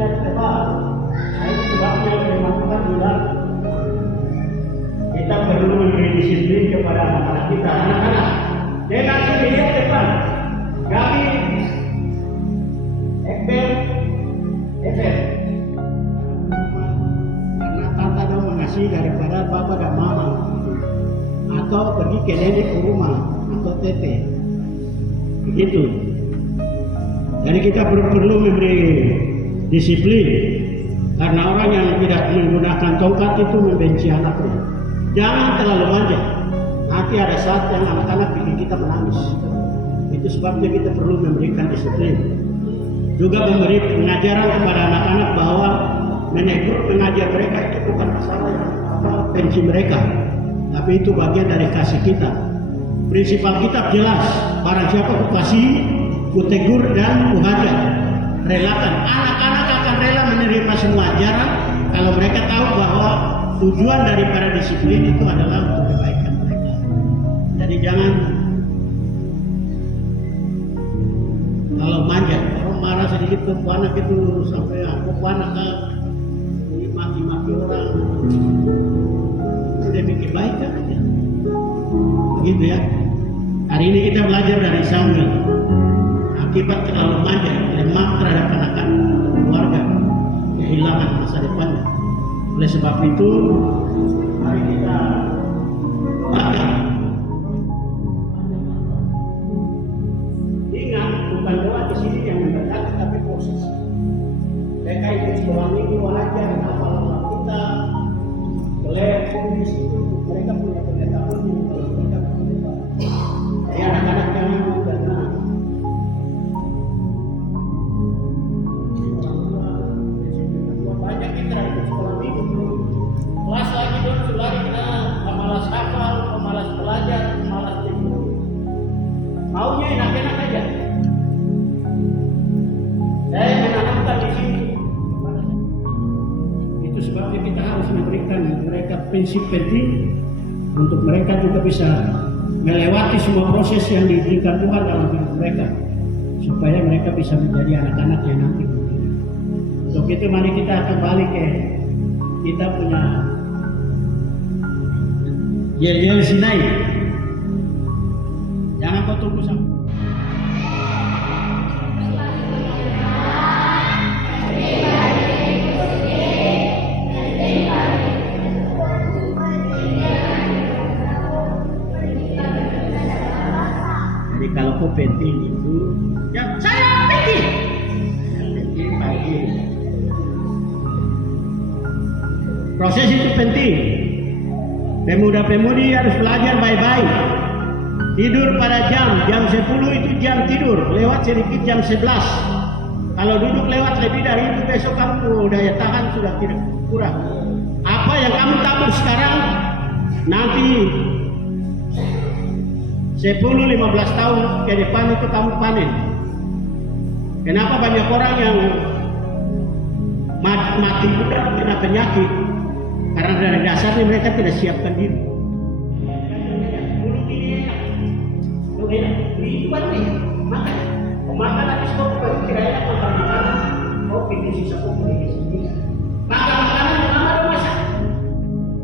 tidak tebal. Nah, itu sebabnya teman-teman bilang kita perlu memberi disiplin kepada anak-anak kita. Anak-anak, dengan sendirian depan, kami Efem, karena tante mau mengasihi daripada papa dan mama, atau pergi ke nenek ke rumah atau tete, begitu. Jadi kita perlu memberi disiplin, karena orang yang tidak menggunakan tongkat itu membenci anaknya. Jangan terlalu manja, nanti ada saat yang anak-anak bikin kita menangis. Itu sebabnya kita perlu memberikan disiplin. Juga memberi pengajaran kepada anak-anak bahwa menegur mengajar mereka itu bukan masalah yang benci mereka, tapi itu bagian dari kasih kita. Prinsip Alkitab jelas, barang siapa ku kasih, ku tegur dan ku hajar. Relakan, anak-anak akan rela menerima semua ajaran kalau mereka tahu bahwa tujuan daripada disiplin itu adalah untuk kebaikan mereka. Jadi jangan kalau manja, orang marah sedikit ke anak itu sampai aku anak ini maki-maki orang, sudah bikin baik kan? Begitu ya. Hari ini kita belajar dari Samuel. Akibat terlalu manja, lemah terhadap anak-anak keluarga, kehilangan masa depannya. Oleh sebab itu, mari kita belajar. Ingat, bukan doa di sini yang membedakan, tapi proses. Mereka ikut sekolah minggu aja, lama-lama kita kulis itu mereka punya pengetahuan yang kalau mereka punya. Jadi anak-anak jangan karena banyak kita ikut sekolah minggu, kelas lagi dulu lagi kena malas hafal, malas belajar, malas tidur. Maunya enak-enak aja. Saya menanamkan di sini. Itu sebabnya kita harus memberikan mereka prinsip penting untuk mereka juga bisa melewati semua proses yang diberikan Tuhan dalam hidup mereka, supaya mereka bisa menjadi anak-anak yang nanti. Untuk itu mari kita kembali ke kita punya Yel Sinai. Jangan kau tunggu sampai kalau kau penting itu, ya saya penting pagi. Proses itu penting. Pemuda-pemudi harus belajar baik-baik. Tidur pada jam 10 itu jam tidur, lewat sedikit jam 11. Kalau duduk lewat lebih dari itu, besok kamu daya tahan sudah tidak kurang. Apa yang kamu tabur sekarang, nanti 10-15 tahun ke depan itu kamu panen. Kenapa banyak orang yang mati muda kena penyakit? Karena dari dasarnya mereka tidak siapkan diri. Makan habis kau tidak enak makan makanan, kau pilih sisa kau pilih sendiri. Makan makanan yang lama ada masak.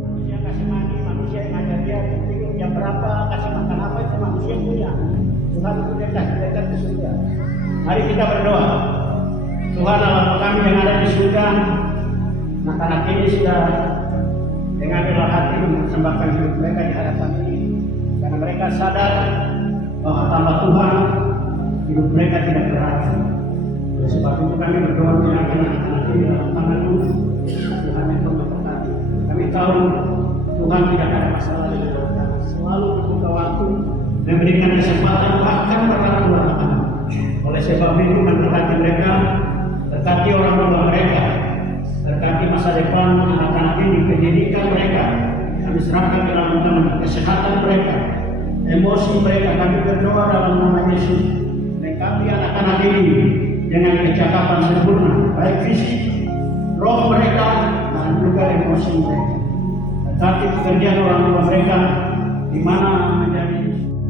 Manusia kasih mandi, manusia yang ngajar dia tidur jam berapa, kasih makan apa itu manusia punya. Tuhan punya kasih ke surga. Mari kita berdoa. Tuhan Allah kami yang ada di surga, anak-anak ini sudah dengan rela hati mempersembahkan hidup mereka di hadapan ini, karena mereka sadar bahwa tanpa Tuhan hidup mereka tidak berarti. Oleh sebab itu kami berdoa menyerahkan anak-anak ini dalam tangan-Mu. Tuhan yang memberkati. Kami tahu Tuhan tidak ada masalah dengan mereka. Selalu membuka waktu, memberikan kesempatan bahkan berlaku anak-anak. Oleh sebab itu memberkati mereka, berkati orang tua mereka, berkati masa depan anak-anak ini, pendidikan mereka. Kami serahkan dalam tangan kesehatan mereka, emosi mereka. Kami berdoa dalam nama Yesus. Lengkapi anak-anak ini dengan kecakapan sempurna, baik fisik, roh mereka, dan juga emosi mereka. Tetapi pekerjaan orang tua mereka, di mana menjadi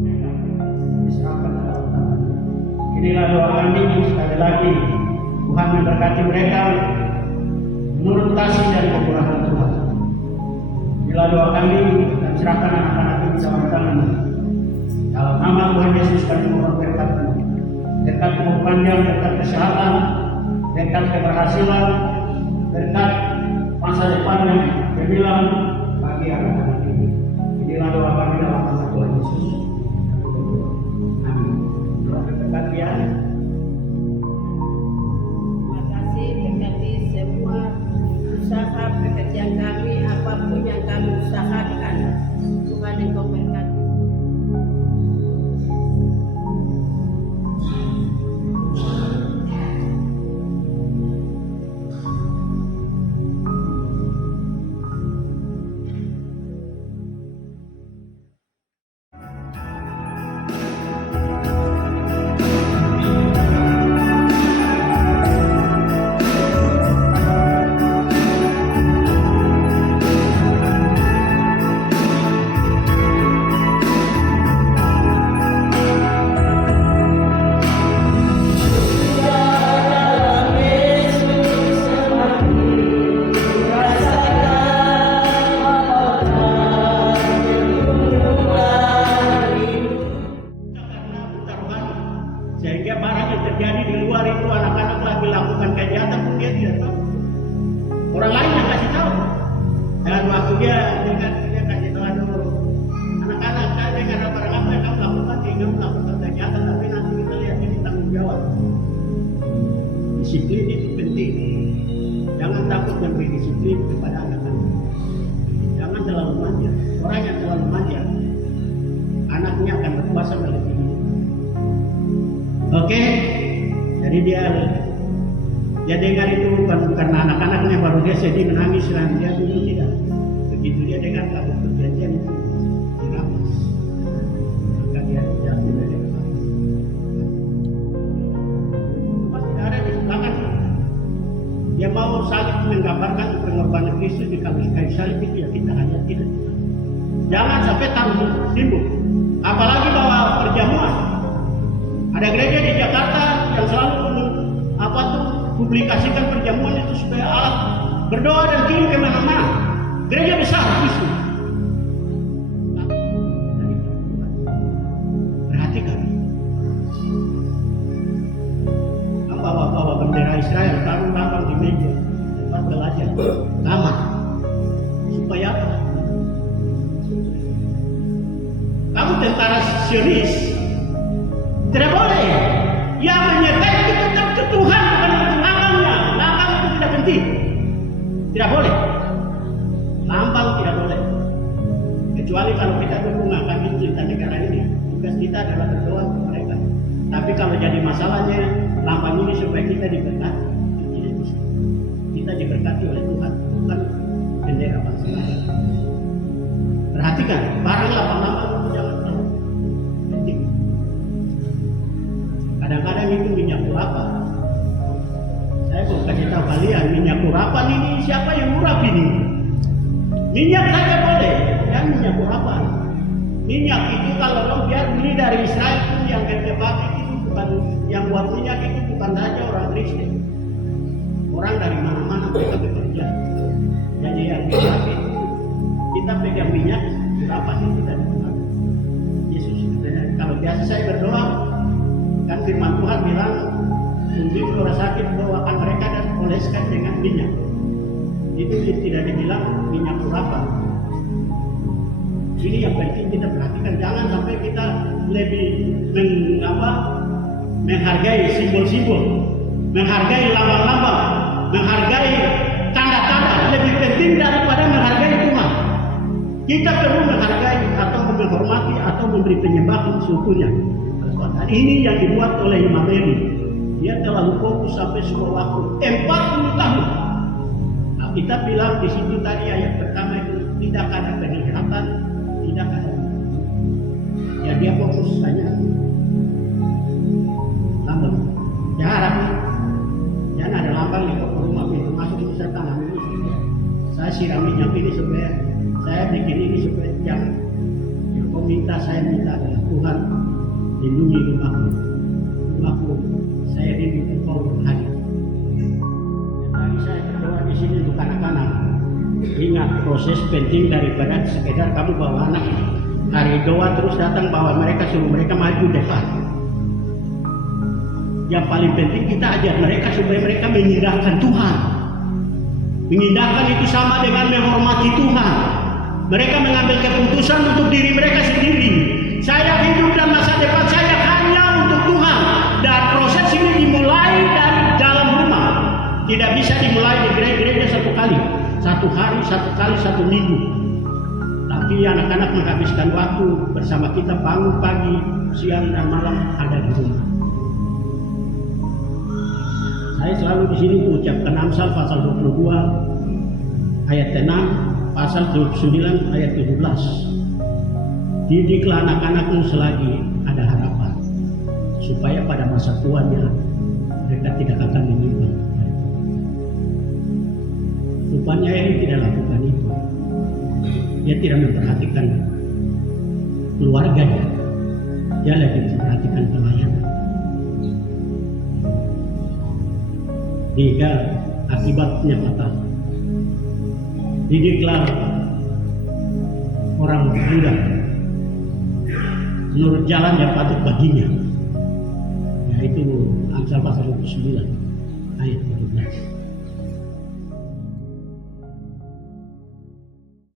mereka diserahkan dalam tangan. Inilah doa kami sekali lagi. Tuhan memberkati mereka menurut kasih dan kemurahan Tuhan. Bila doa kami dan serahkan anak-anak ini dalam tangan. Dalam nama Tuhan Yesus kami mohon berkat-Mu. Berkat umur panjang, berkat kesehatan, berkat keberhasilan, berkat masa depan yang gemilang bagi anak-anak ini. Inilah doa kami dalam nama Tuhan Yesus. Amin. Doa berkat ya. Terima kasih berkati semua usaha pekerjaan kami, apapun yang kami usahakan. Tuhan Engkau berkati. Sehingga barang yang terjadi di luar itu anak-anak lagi lakukan kejahatan pun dia tidak tahu. Orang lain yang kasih tahu. Dan waktu dia kasih tahu, aduh, anak-anak saya karena barang apa yang kamu lakukan, sehingga melakukan kejahatan, tapi nanti kita lihat ini tanggung jawab. Disiplin itu penting. Jangan takut memberi disiplin kepada anak-anak. Jangan terlalu manja. Orang yang terlalu manja, anaknya akan berkuasa melebihi. Oke, jadi dia dengar itu bukan karena anak-anaknya baru dia sedih menangis dan dia dulu tidak. Begitu dia dengar kabut perjanjian itu diramas, maka dia jatuh dari atas. Masih ada di belakang. Dia mau salib menggambarkan pengorbanan Kristus di kayu salib itu ya kita hanya tidak. Jangan sampai taruh simbol, apalagi bawa perjamuan. Ada gereja di Jakarta yang selalu publikasikan perjamuan itu supaya alat berdoa dan kirim kemana-mana. Gereja besar itu. Perhatikan. Bawa bendera Israel taruh di meja tempat belajar, kamar. Supaya apa? Kamu tentara Zionis. Tidak boleh. Yang menyertai itu tetap ke Tuhan, bukan lambangnya. Lambang itu tidak penting. Tidak boleh. Lambang tidak boleh. Kecuali kalau kita dukung akan cinta negara ini. Tugas kita adalah berdoa untuk mereka. Tapi kalau jadi masalahnya, lambang ini supaya kita diberkati. Kita diberkati oleh Tuhan, bukan bendera bangsa lain. Perhatikan, barang lambang-lambang itu jangan terlalu penting. Kadang-kadang itu minyak urapan. Saya mau kasih tahu kalian, minyak urapan ini siapa yang urap ini? Minyak saja boleh, dan minyak urapan. Minyak itu kalau orang biar beli dari Israel itu yang terjebak itu bukan, yang buat minyak itu bukan saja orang Kristen. Orang dari mana-mana mereka bekerja. Jadi yang minyak itu kita pegang minyak urapan itu dari Tuhan Yesus. Kalau biasa saya berdoa, kan firman Tuhan bilang, untuk orang sakit bawakan mereka dan oleskan dengan minyak. Itu tidak dibilang minyak urapan. Ini yang penting kita perhatikan, jangan sampai kita lebih menghargai simbol-simbol, menghargai lambang-lambang, menghargai tanda-tanda lebih penting daripada menghargai Tuhan. Kita perlu menghargai atau menghormati atau memberi penyembahan sukunya. Dan ini yang dibuat oleh Imam Eli. Dia terlalu fokus sampai sebuah waktu 40 tahun. Nah, kita bilang di situ tadi ayat pertama itu tidak ada penghirapan, tidak ada. Ya dia fokus hanya lambang. Ya harapnya jangan ada lambang di rumah pintu masuk itu saya tanam ini. Saya siram minyak ini supaya saya bikin ini supaya jangan. Yang kau minta saya minta adalah Tuhan lindungi rumahku, saya rindu engkau berhadir. Ingat, proses penting daripada sekedar kamu bawa anak hari doa terus datang bawa mereka, suruh mereka maju depan. Yang paling penting kita ajar mereka supaya mereka mengindahkan Tuhan. Mengindahkan itu sama dengan menghormati Tuhan. Mereka mengambil keputusan untuk diri mereka sendiri. Saya hidup dan masa depan saya hanya untuk Tuhan. Dan proses ini dimulai dari dalam rumah. Tidak bisa dimulai di gereja satu kali, satu hari, satu minggu. Tapi anak-anak menghabiskan waktu bersama kita, bangun pagi, siang dan malam ada di rumah. Saya selalu di sini mengucapkan Amsal pasal 22 ayat 6, pasal 29 ayat 17. Didiklah anak-anakmu selagi ada harapan, supaya pada masa tuanya mereka tidak akan menyimpang. Rupanya Eli tidak lakukan itu. Dia tidak memperhatikan keluarganya, dia lebih memperhatikan pelayanan. Hingga akibatnya fatal. Didiklah orang muda menurut jalan yang patut baginya, yaitu Amsal pasal 29 ayat 17.